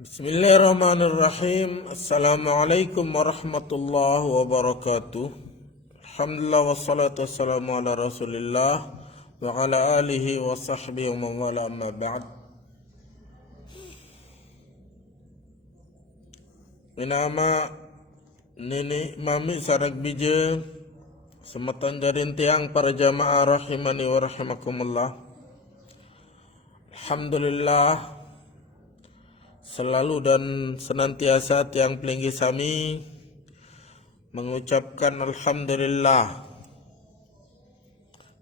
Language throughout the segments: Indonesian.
Bismillahirrahmanirrahim. Assalamualaikum warahmatullahi wabarakatuh. Alhamdulillah wassalatu wassalamu ala rasulillah wa ala alihi wa sahbihi wa mawala amma ba'd. Inama nini mami sarak bija sematan jarin tiang para jamaah rahimani wa rahimakumullah. Alhamdulillah selalu dan senantiasa tiang pelinggi sami mengucapkan alhamdulillah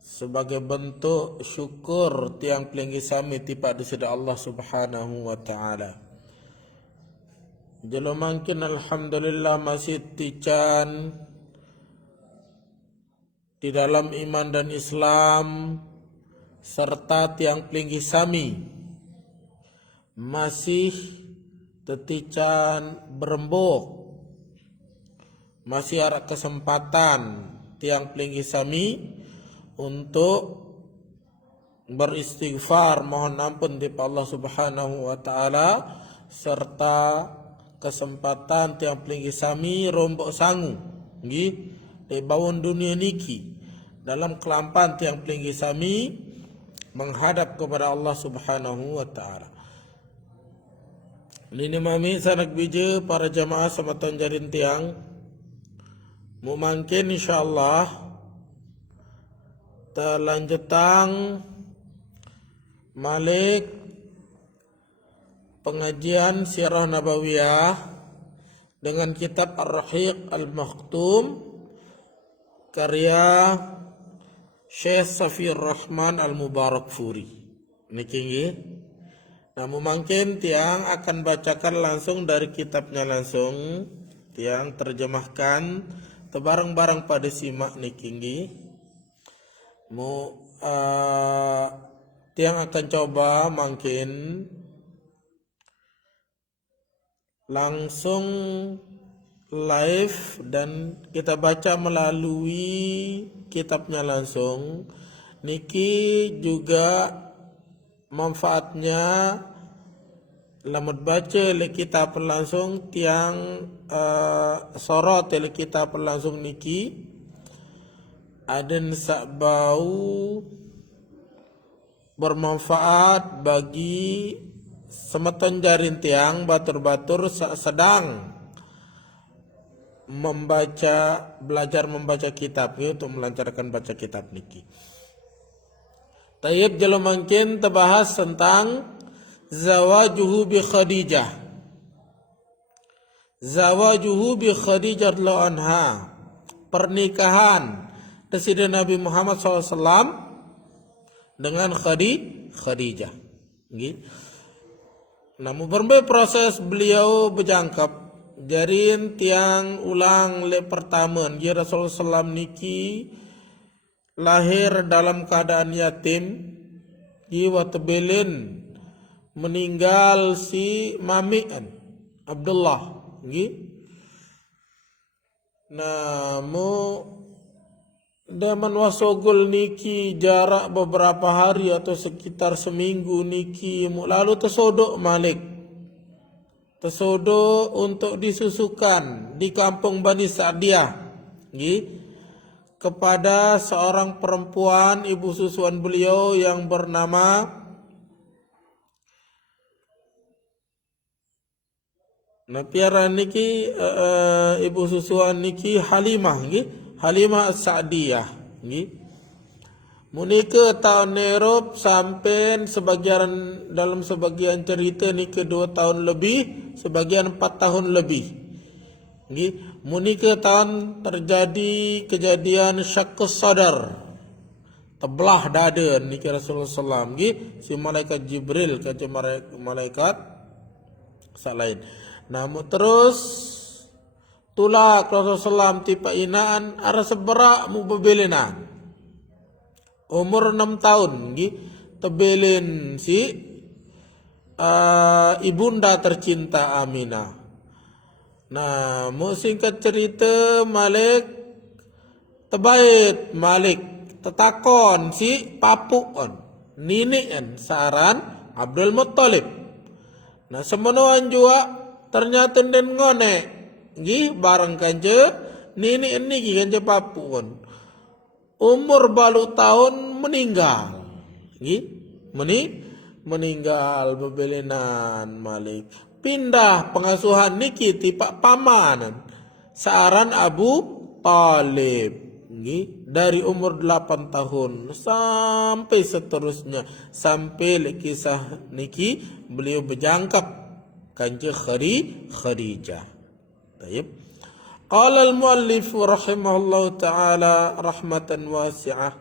sebagai bentuk syukur tiang pelinggi sami tiba di sida Allah Subhanahu wa taala. Jelo mungkin alhamdulillah masih tican di dalam iman dan Islam serta tiang pelinggi sami masih tetican berembuk, masih ada kesempatan tiang pelinggi sami untuk beristighfar mohon ampun di Allah Subhanahu wa taala serta kesempatan tiang pelinggi sami rombok sangu nggih di bawon dunia niki dalam kelampan tiang pelinggi sami menghadap kepada Allah Subhanahu wa taala. Ini mami sanak bija para jamaah sematan jarin tiang mungkin insyaallah telanjutang malik pengajian Sirah Nabawiyah dengan kitab Ar-Rahiq Al-Makhtum karya Syekh Safiyur Rahman Al-Mubarakfuri. Niki nggih. Nah, mungkin tiang akan bacakan langsung dari kitabnya langsung. Tiang terjemahkan tebarang-barang pada simak niki. Tiang akan coba mungkin langsung live dan kita baca melalui kitabnya langsung. Niki juga manfaatnya lamut baca le kitab langsung tiang sorot le kitab langsung niki aden sak bau bermanfaat bagi sematan jarin tiang batur-batur sedang belajar membaca kitab untuk melancarkan baca kitab niki. Tayyib jalo mungkin terbahas tentang zawajuhu bi Khadijah. Zawajuhu bi Khadijah radhiyallahu anha. Pernikahan Presiden Nabi Muhammad SAW dengan Khadijah. Namun berbagai proses beliau berjangkap jarin tiang ulang le pertama Rasulullah SAW niki lahir dalam keadaan yatim, jiwa tebelin meninggal si mamian Abdullah, namu daman wasogul niki jarak beberapa hari atau sekitar seminggu niki lalu tersodok Malik, tersodok untuk disusukan di kampung Bani Sa'diyah, kepada seorang perempuan ibu susuan beliau yang bernama Napiara niki ibu susuan niki Halimah Halimah As-Sa'diyah Munika tahun Nerop sampai dalam sebagian cerita niki 2 tahun lebih, sebagian 4 tahun lebih. Munika tahun terjadi kejadian syakkus sadar, tebelah dada niki Rasulullah SAW si malaikat Jibril kata malaikat salain. Namun terus tulak Rasulullah SAW tipe inaan ara seberak mu bebelenan umur 6 tahun tebelin si ibunda tercinta Aminah. Nah, mau singkat cerita Malik terbaik Malik tetakon si papuon nini saran Abdul Muttalib Nah semenuan juga ternyata den ngone nggih bareng kanje nini niki kanje papun umur balu tahun meninggal nggih meninggal bebelenan malik pindah pengasuhan niki tipak pamanan searan Abu Talib nggih dari umur 8 tahun sampai seterusnya sampai kisah niki beliau berjangkap kanjeng Khadijah. Baik. Qala al-muallif rahimahullahu taala rahmatan wasi'ah.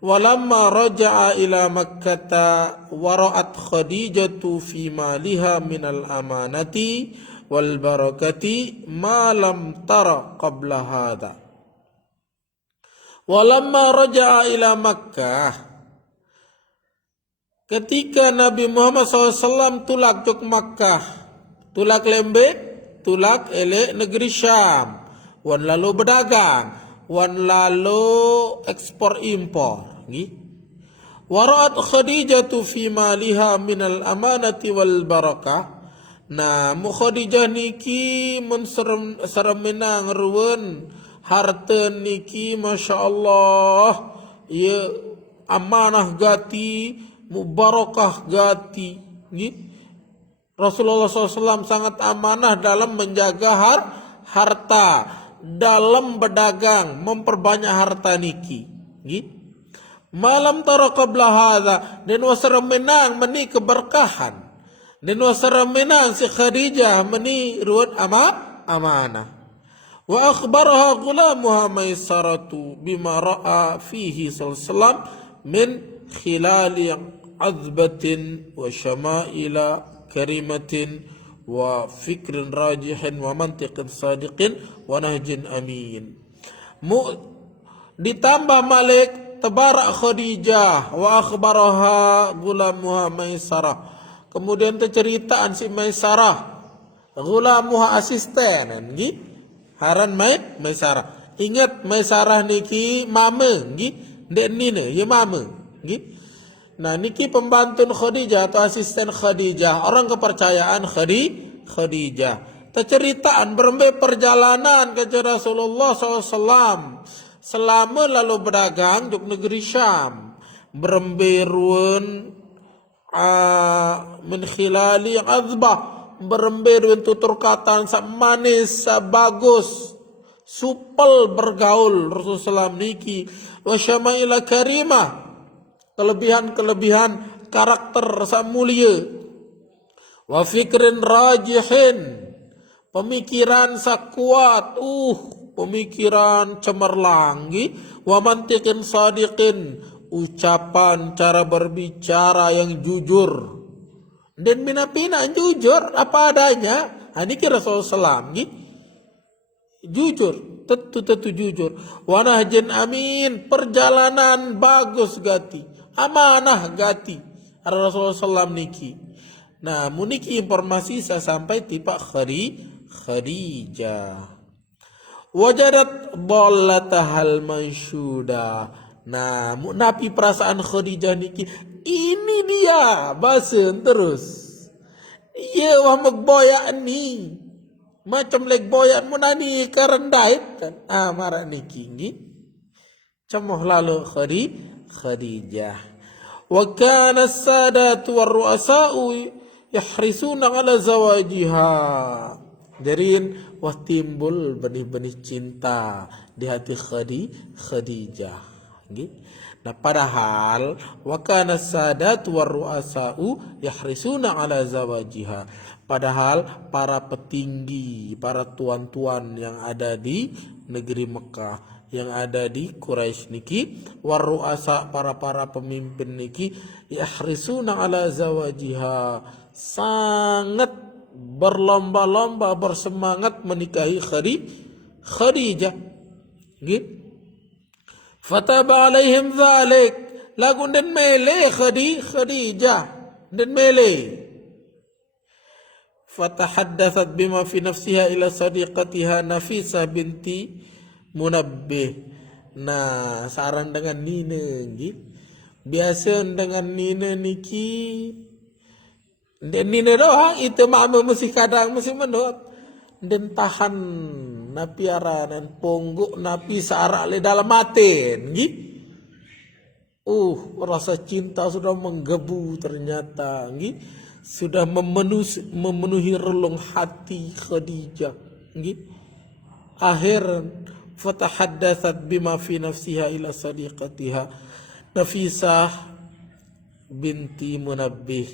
Walamma raja'a ila Makkah wa ra'at Khadijatu fi maliha min al-amanati wal barakati ma lam tara qabla hadha. Walamma raja'a ila Makkah, ketika Nabi Muhammad SAW tulak jok Makkah, tulak lembek, tulak ele negeri Syam, wan lalu berdagang, wan lalu ekspor impor. Waraat Khadijatu fi maliha minal amanati wal barakah. Nah, mu Khadijah niki menang ruwen harta niki Masya Allah ya amanah gati mubarakah gati Rasulullah SAW sangat amanah dalam menjaga harta dalam berdagang memperbanyak harta niki malam tara qabla hadha dan wasara menang meni keberkahan dan wasara menang si Khadijah meni ruwet amanah. Wa akhbaraha ghulamuha Maisaratu bima ra'a fihi sallallahu min khilali azbatin wa syama'ila karimatin wa fikrin rajihin wa mantiqin sadiqin wa nahjin amin. Ditambah Malik tabarak Khadijah wa akhbaraha ghulamuha Maisarah. Kemudian terceritaan si Maisarah ghulamuha asisten nggih haran Maisarah. Ingat Maisarah niki mama nggih, ndek nina ya mama nggih. Nah niki pembantu Khadijah atau asisten Khadijah, orang kepercayaan Khadijah. Terceritaan berembe perjalanan ke Rasulullah SAW selama lalu berdagang di negeri Syam. Berembe ruwen min khilali azbah, berember tutur kata manis bagus supel bergaul Rasulullah niki wa syama'ila karimah, kelebihan karakter mulia, wa fikrin rajihin, pemikiran kuat pemikiran cemerlang, wa mantiqin sadiqin, ucapan cara berbicara yang jujur dan pina jujur apa adanya. Niki Rasulullah SAW jujur, tentu jujur. Wa nahjin amin, perjalanan bagus gati, amanah gati Rasulullah SAW niki. Nah, muniki informasi saya sampai tipa Khadijah. Wajadat ballatahal manshuda. Nah, napi perasaan Khadijah niki, ini dia basen terus. Iya wah magboya ni. Macam leg boyan mo nani karendait kan. Marah niki ni. Camoh lalu Khadijah. Wa kana as-sadat war ru'asa'u yahrisuna ala zawajiha. Darin wah timbul benih-benih cinta di hati Khadijah. Nah padahal wa kana sadat war ru'asa'u yahrisuna ala zawajiha, padahal para petinggi, para tuan-tuan yang ada di negeri Mekah, yang ada di Quraisy niki, war ru'asa, para pemimpin niki, yahrisuna ala zawajiha, sangat berlomba-lomba bersemangat menikahi Khadijah gitu. Fataba alaihim dzalik, lagun dan mele Khadijah dan mele. Fatahaddathat bima fi nafsiha ila sadiqatiha Nafisah binti Munabbih. Nah, saran dengan Nina nggih. Biasa dengan Nina niki Dan ini doang itu mama mesti kadang mesti menurut dan tahan napi aranan ponggok napi sarak le dalam maten gitu. Rasa cinta sudah menggebu ternyata, gitu. Sudah memenuhi relung hati Khadijah, gitu. Akhiran fatahaddatsat bima fi nafsiha ila sadiqatiha Nafisah binti Munabbih.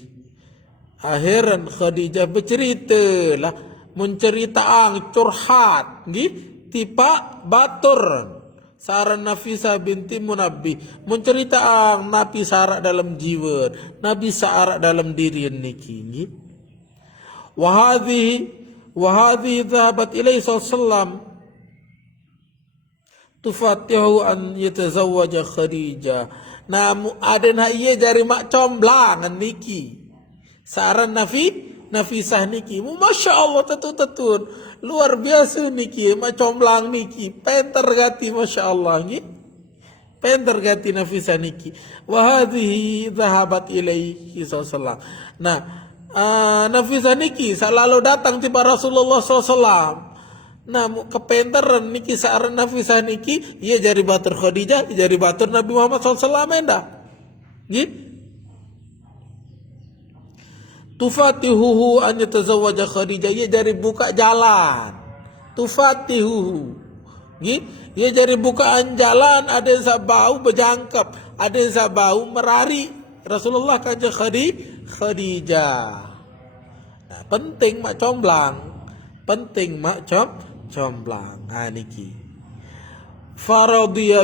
Akhiran Khadijah bercerita lah, menceritaang curhat, gitu. Tipa batur saran Nafisah binti Munabbih menceritakan Nabi sarak dalam jiwa, Nabi sarak dalam diri niki. Wahadhi dhahabat ilaihi sallam tufatihu an yatazawwaja Khadijah. Namu ada iya dari mak comblang niki. Saran Nafisah niki, masya Allah tetun luar biasa niki, macam lang niki, penter gati masya Allah niki, penter gati Nafisah niki. Wahadhi dhahabat ilaihi sallallahu. Nah, Nafisah niki selalu datang tiba Rasulullah SAW. Nah, kepenteran niki saran Nafisah niki, ia jari batur Khadijah, jari batur Nabi Muhammad SAW endah, gitu. Tufatihuhu an yatazawwaja Khadijah, ia dari buka jalan. Tufatihuhu, gitu. Ia dari bukaan jalan, ada yang sabau berjangkap, ada yang sabau merari. Rasulullah kaja Khadijah. Nah, penting mak comblang, penting mak comblang. Niki. Faradhiya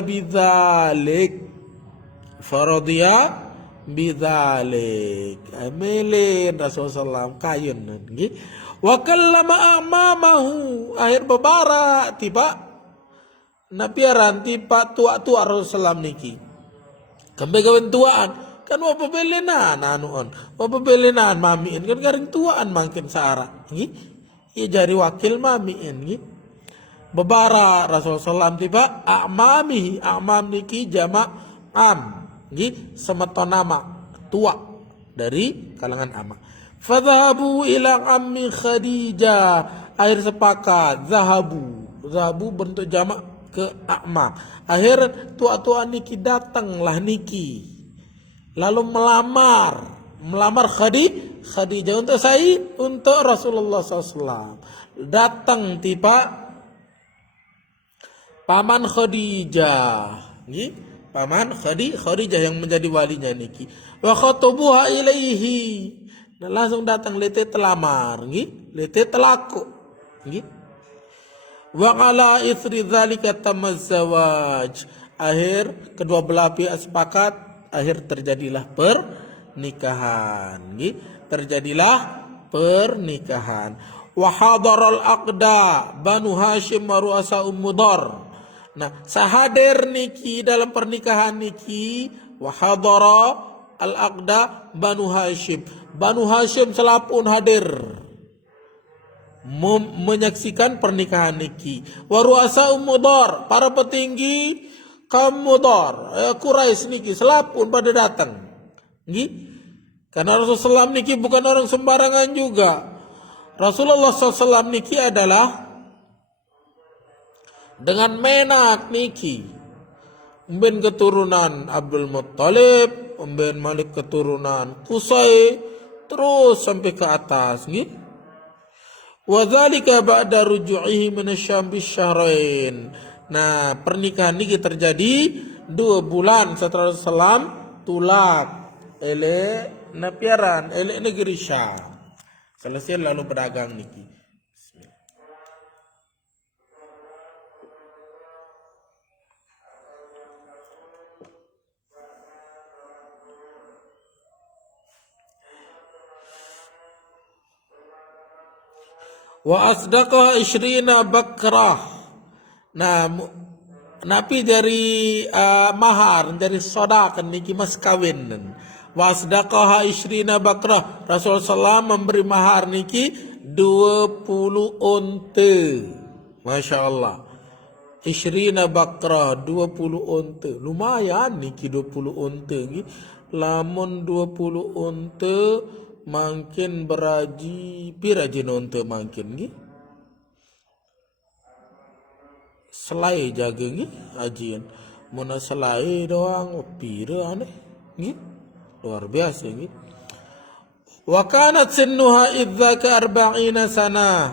bidzalik amelin Rasulullah kayun nggih. Wa kallama amamahu, akhir babara tiba napiaran tiba tua-tua Rasulullah niki kambe gawen tuaan kan wa pebelenan anuon wa pebelenan mamiin kan garing tuaan mangkin saara nggih. Ia jari wakil mamiin nggih. Babara Rasulullah tiba amam niki jamak am nggih, semeton nama tua dari kalangan ama. Fadhahabu ila ammi Khadijah, akhir sepakat zahabu bentuk jamak ke ama. Akhir tua-tua niki datanglah niki lalu melamar Khadijah untuk Rasulullah SAW. Datang tiba paman Khadijah nggih, paman Khadijah yang menjadi walinya niki. Wa khatabuha ilaihi, dan langsung datang lete telamar nggih, lete telaku nggih. Wa ala ithri dzalika tamazzawaj, akhir kedua belah pihak sepakat, akhir terjadilah pernikahan nggih, terjadilah pernikahan. Wa hadaral aqda Banu Hashim wa ru'asa Mudar. Nah, sahadir niki dalam pernikahan niki wahadara al-aqda Banu Hashim. Banu Hashim selapun hadir menyaksikan pernikahan niki. Wa ru'asa Mudar, para petinggi kaum Mudar, Quraisy niki selapun pada datang. Nggih. Karena Rasulullah niki bukan orang sembarangan juga. Rasulullah SAW niki adalah dengan menak niki umben keturunan Abdul Muttalib, umben Malik keturunan Qusay, terus sampai ke atas nggih. Wa dzalika ba'da ruju'ihi minasyam bisyahrain. Nah, pernikahan niki terjadi 2 bulan setelah Rasulullah tulak ele napiaran ele negeri Syam. Selesai lalu berdagang niki. Wa asdaqah 20 bakrah. Nah, napi dari mahar, dari sodak niki mas kawin. Wa asdaqah 20 bakrah. Rasulullah SAW memberi mahar niki 20 unta. Masya Allah. 20 bakrah, 20 unta. Lumayan niki 20 unta niki. Lamun 20 unta makin beraji piraji nonton makin nggih. Selai jaga nggih ajian. Mun selai doang pira aneh nggih. Luar biasa nggih. Wa kanat sinnuha idzaka 40 sana.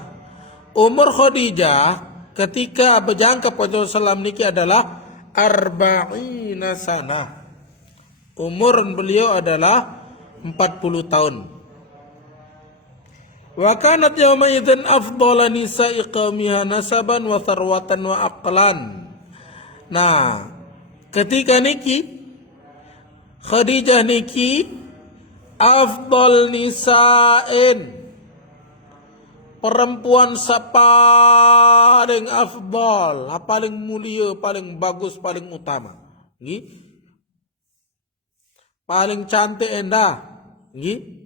Umur Khadijah ketika berjangkep Rasulullah SAW niki adalah 40 sana. Umur beliau adalah 40 tahun. Wa kanat yawma idzin afdhala nisa'i qaumiha nasaban wa tharwatan wa aqlan. Nah, ketika niki Khadijah niki afdal nisa'in, perempuan paling afdal, paling mulia, paling bagus, paling utama. Nggih. Paling cantik endah. Nggih.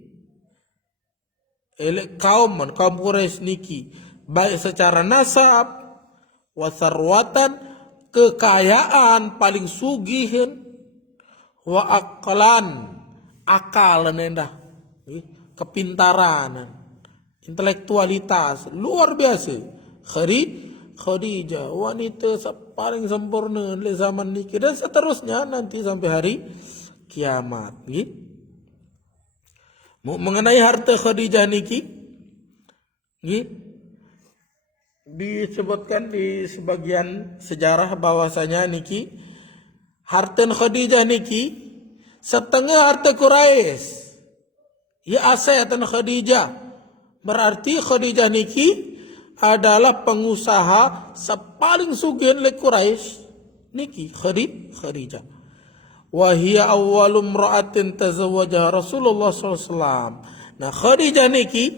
Elek kaum Quraisy niki baik secara nasab, wasarwatan, kekayaan paling sugihin, wa aqlan, akal endah, kepintaran, intelektualitas luar biasa. Khadijah wanita paling sempurna di zaman niki dan seterusnya nanti sampai hari kiamat. Mengenai harta Khadijah niki, disebutkan di sebagian sejarah bahwasanya niki harta Khadijah niki setengah harta Quraisy. Ya asyatan Khadijah. Berarti Khadijah niki adalah pengusaha sepaling sugih le Quraisy niki Khadijah. Wa hiya awwalu imra'atin tazawwajaha Rasulullah SAW. Nah, Khadijah niki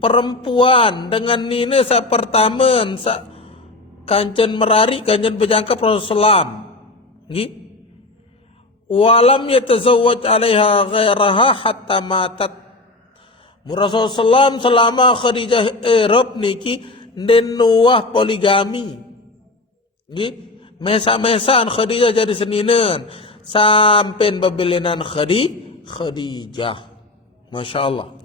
perempuan dengan nina sa pertama sa kanjen merari kanjen berjangkap Rasulullah. Nggih. Walam yatazawwaj 'alaiha ghairaha hatta matat. Rasulullah SAW selama Khadijah Arab niki denuah poligami. Mesa-mesaan Khadijah jadi seninan sampai bebelinan Khadijah. Masya Allah.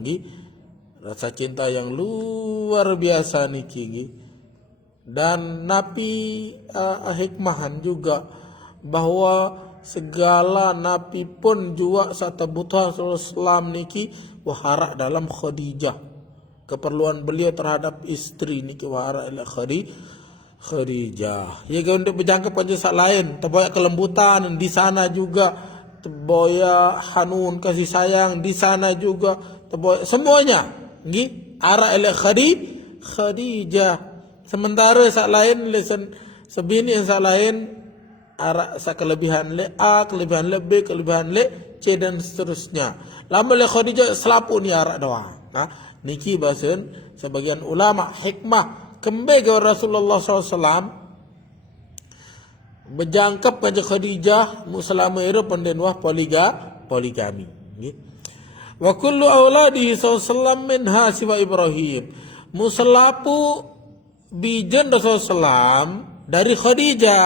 Rasa cinta yang luar biasa niki. Dan Nabi hikmahan juga bahwa segala Nabi pun juga satu butuh Rasulullah niki waharak dalam Khadijah. Keperluan beliau terhadap istri niki waharak ila Khadijah. Ya kan untuk berjangkap pada lain, terboyak kelembutan di sana juga, terboyak hanun kasih sayang di sana juga, terboyak semuanya. Nggih, arah ila Khadijah. Sementara sak lain lesen sebini yang sak lain arah sak kelebihan le A, kelebihan le B, kelebihan le C dan seterusnya. Lama le Khadijah selapu ni arah doang. Nah, niki bahasan sebagian ulama hikmah kembali Rasulullah SAW berjangkap pada Khadijah selama era pendenwah poligami. Wa kullu auladihi SAW minha siwa Ibrahim. Musalapu bijan Rasulullah SAW dari Khadijah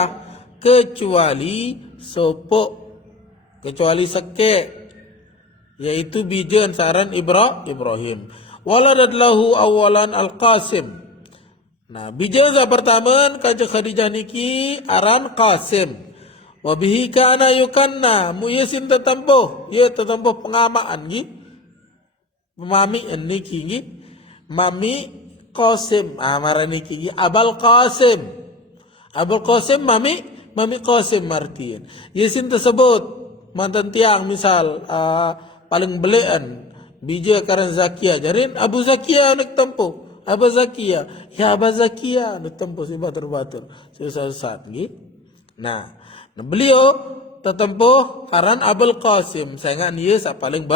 kecuali sopok, kecuali sekek, yaitu bijan saran Ibrahim. Waladat lahu awalan Al-Qasim. Nah, bijaza pertama kaca Khadijah niki aran Qasim. Wa bihi kana yukanna muyasin tetempuh, ya tetempuh pengamaan nggih. Mami niki nggih. Mami Qasim, amaran niki nggih Abul Qasim. Abul Qasim mami Qasim Martin. Yasin tersebut mantan tiang misal paling belean bija karan Zakia jarin Abu Zakia nak tempuh. Abu Zakia, ya Abu Zakia, ditempuh si batur-batur, susah-susah, gitu. Nah, beliau tertempuh karan Abul Qasim, sayangan dia sa paling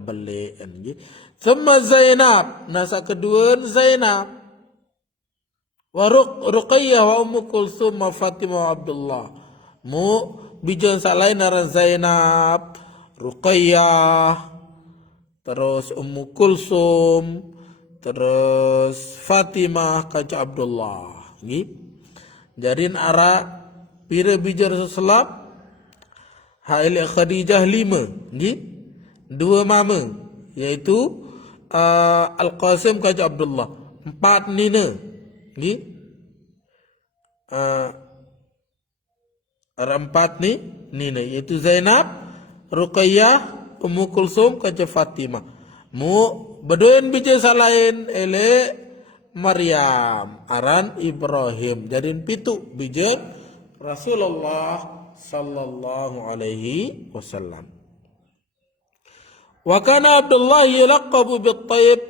belian, gitu. Thumma Zainab, nasa kedua Zainab, wa Ruqayyah wa Ummu Kulsum wa Fatimah wa Abdullah. Bijan sa lain naran Zainab, Ruqayyah, terus Ummu Kulsum, terus Fatimah kaca Abdullah. Jarin ara pira bijar Rasulullah Haile Khadijah 5, nggih. 2 mama iaitu Al-Qasim kaji Abdullah. 4 nina, nggih. 4 ni nina iaitu Zainab, Ruqayyah, Ummu Kulsum kaji Fatimah. Bedoin bija salain ele Maryam aran Ibrahim. Jadin pitu bija Rasulullah sallallahu alaihi wasallam. Wa kana Abdullah yulaqabu bit-tayyib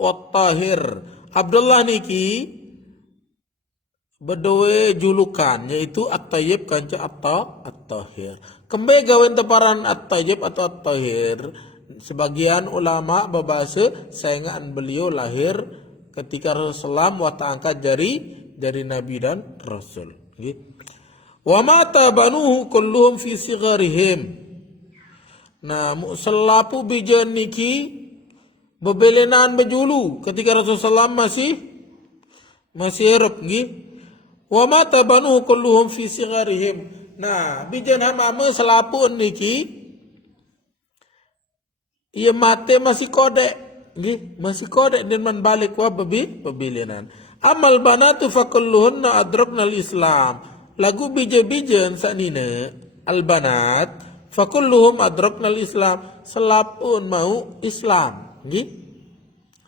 wat-tahir. Abdullah niki bedoe julukan yaitu at-tayyib kanca at-tahir. Kembe gawen teparan at-tayyib atau at-tahir. Sebagian ulama berbahasa sayangan beliau lahir ketika Rasulullah wa angkat dari Nabi dan Rasul. Wa mata banuhu kulluhum fi sigharihim. Nah, selapu bijan niki bebelenan bejulu ketika Rasulullah masih hidup nggih. Wa mata banuhu kulluhum fi sigharihim. Nah, bijan hamama selapu niki ia mate masih kodek, nggih, masih kodek dan man balik wa bebelenan. Amal banatu fakulluhunna adrakna al-Islam. Lagu bija-bijan saknina al-banat fakulluhum adrakna al-Islam. Selapun mau Islam, nggih.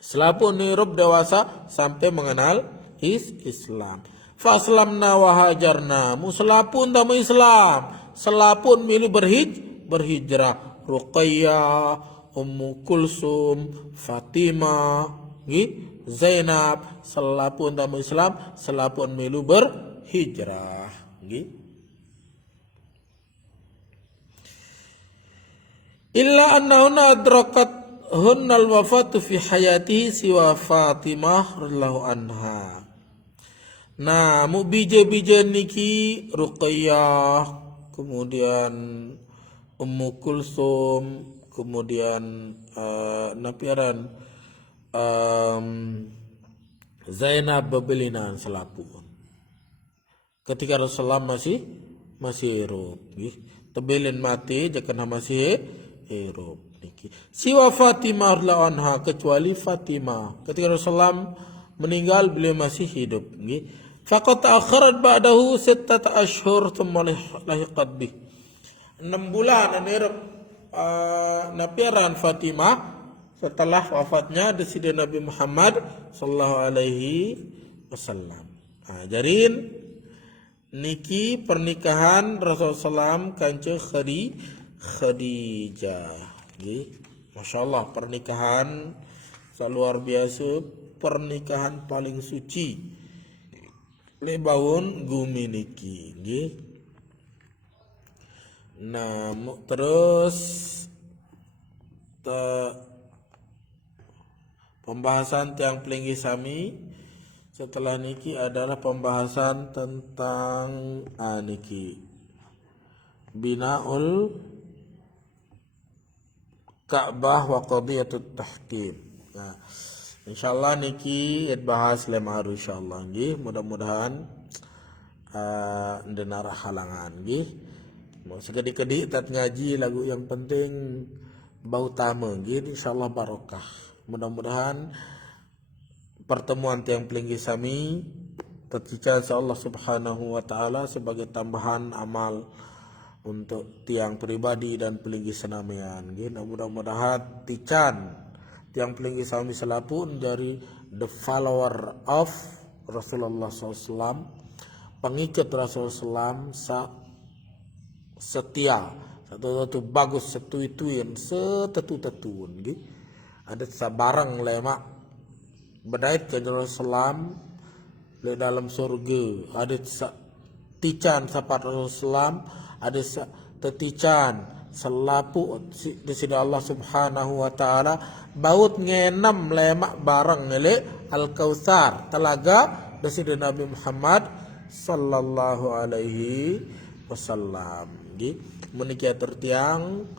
Selapun hirup dewasa sampai mengenal Islam. Fa aslamna wa hajarna. Selapun tamu Islam. Selapun milu berhijrah. Ruqayyah, Ummu Kulsum, Fatimah, Zainab, selapun tamu Islam, selapun milu berhijrah. Illa annahunna adrakat hunnal wafatu fi hayatihi siwa Fatimah radhiyallahu anha. Nah, bija-bija niki Ruqayyah, kemudian Ummu Kulsum, kemudian napiaran Zainab bebelinan selapun. Ketika Rasulullah masih hidup, tebelin mati jangan masih hidup. Siwa Fatimah radhiyallahu anha, kecuali Fatimah. Ketika Rasulullah meninggal beliau masih hidup. Faqad ta'akharat ba'dahu 6 ashhur thumma lahiqat bih. 6 bulan hidup napiaran Fatimah setelah wafatnya Desida Nabi Muhammad sallallahu alaihi wasallam. Jarin niki pernikahan Rasulullah kanca Khadijah. Masyaallah, pernikahan luar biasa, pernikahan paling suci lebaun gumi niki. Nah, terus pembahasan tiang pelinggi sami setelah niki adalah pembahasan tentang niki binaul Ka'bah wa qadiyatut tahkim. Nah, insyaallah niki bahas lemaru insyaallah nggih, mudah-mudahan ndenar halangan nggih. Sekedi-kedi tat ngaji lagu yang penting bau tama gini insyaallah barokah. Mudah-mudahan pertemuan tiang pelinggi sami tercica insyaallah subhanahu wa ta'ala sebagai tambahan amal untuk tiang pribadi dan pelinggi senamian. Mudah-mudahan tican tiang pelinggi sami selapun dari the follower of Rasulullah SAW, pengikat Rasulullah SAW setia, satu bagus, setuituin, setetu-tetun, ada sabarang lemak bedait ke Rasulullah le dalam surga, ada tican sapat Rasulullah, ada tetican selapu di sisi Allah Subhanahu wa taala baut ngenam lemak barang ngele Al-Kautsar telaga di sisi Nabi Muhammad sallallahu alaihi wasallam. Menikah tertiang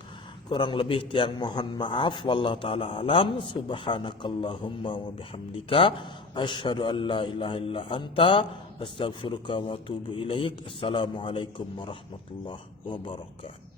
kurang lebih tiang mohon maaf, wallahu taala alam. Subhanakallahumma wa bihamdika asyhadu an la ilaha illa anta astaghfiruka wa atubu ilaik. Assalamualaikum warahmatullahi wabarakatuh.